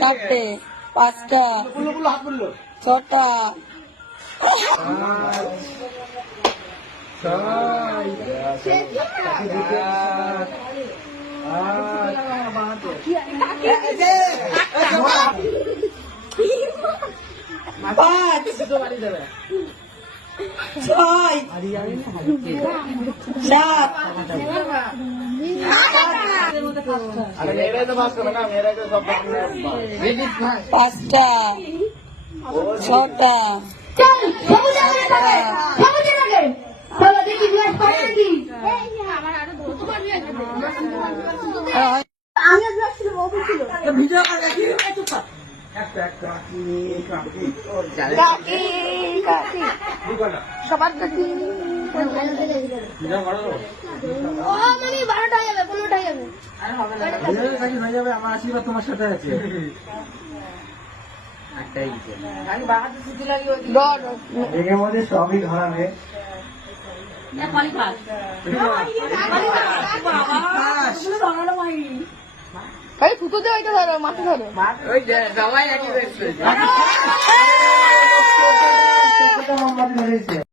চারটে, পাঁচটা, ছটা, পাঁচ, ছয়, সাত, পাঁচটা, ছটা, ভিডিও সবার কাছে হয়ে যাবে। আমার আশীর্বাদ তোমার সাথে আছে। এর মধ্যে সবই ধরাবে। ফুটোতে ওইটা ধরো, মাঠে ধরো, সবাই একই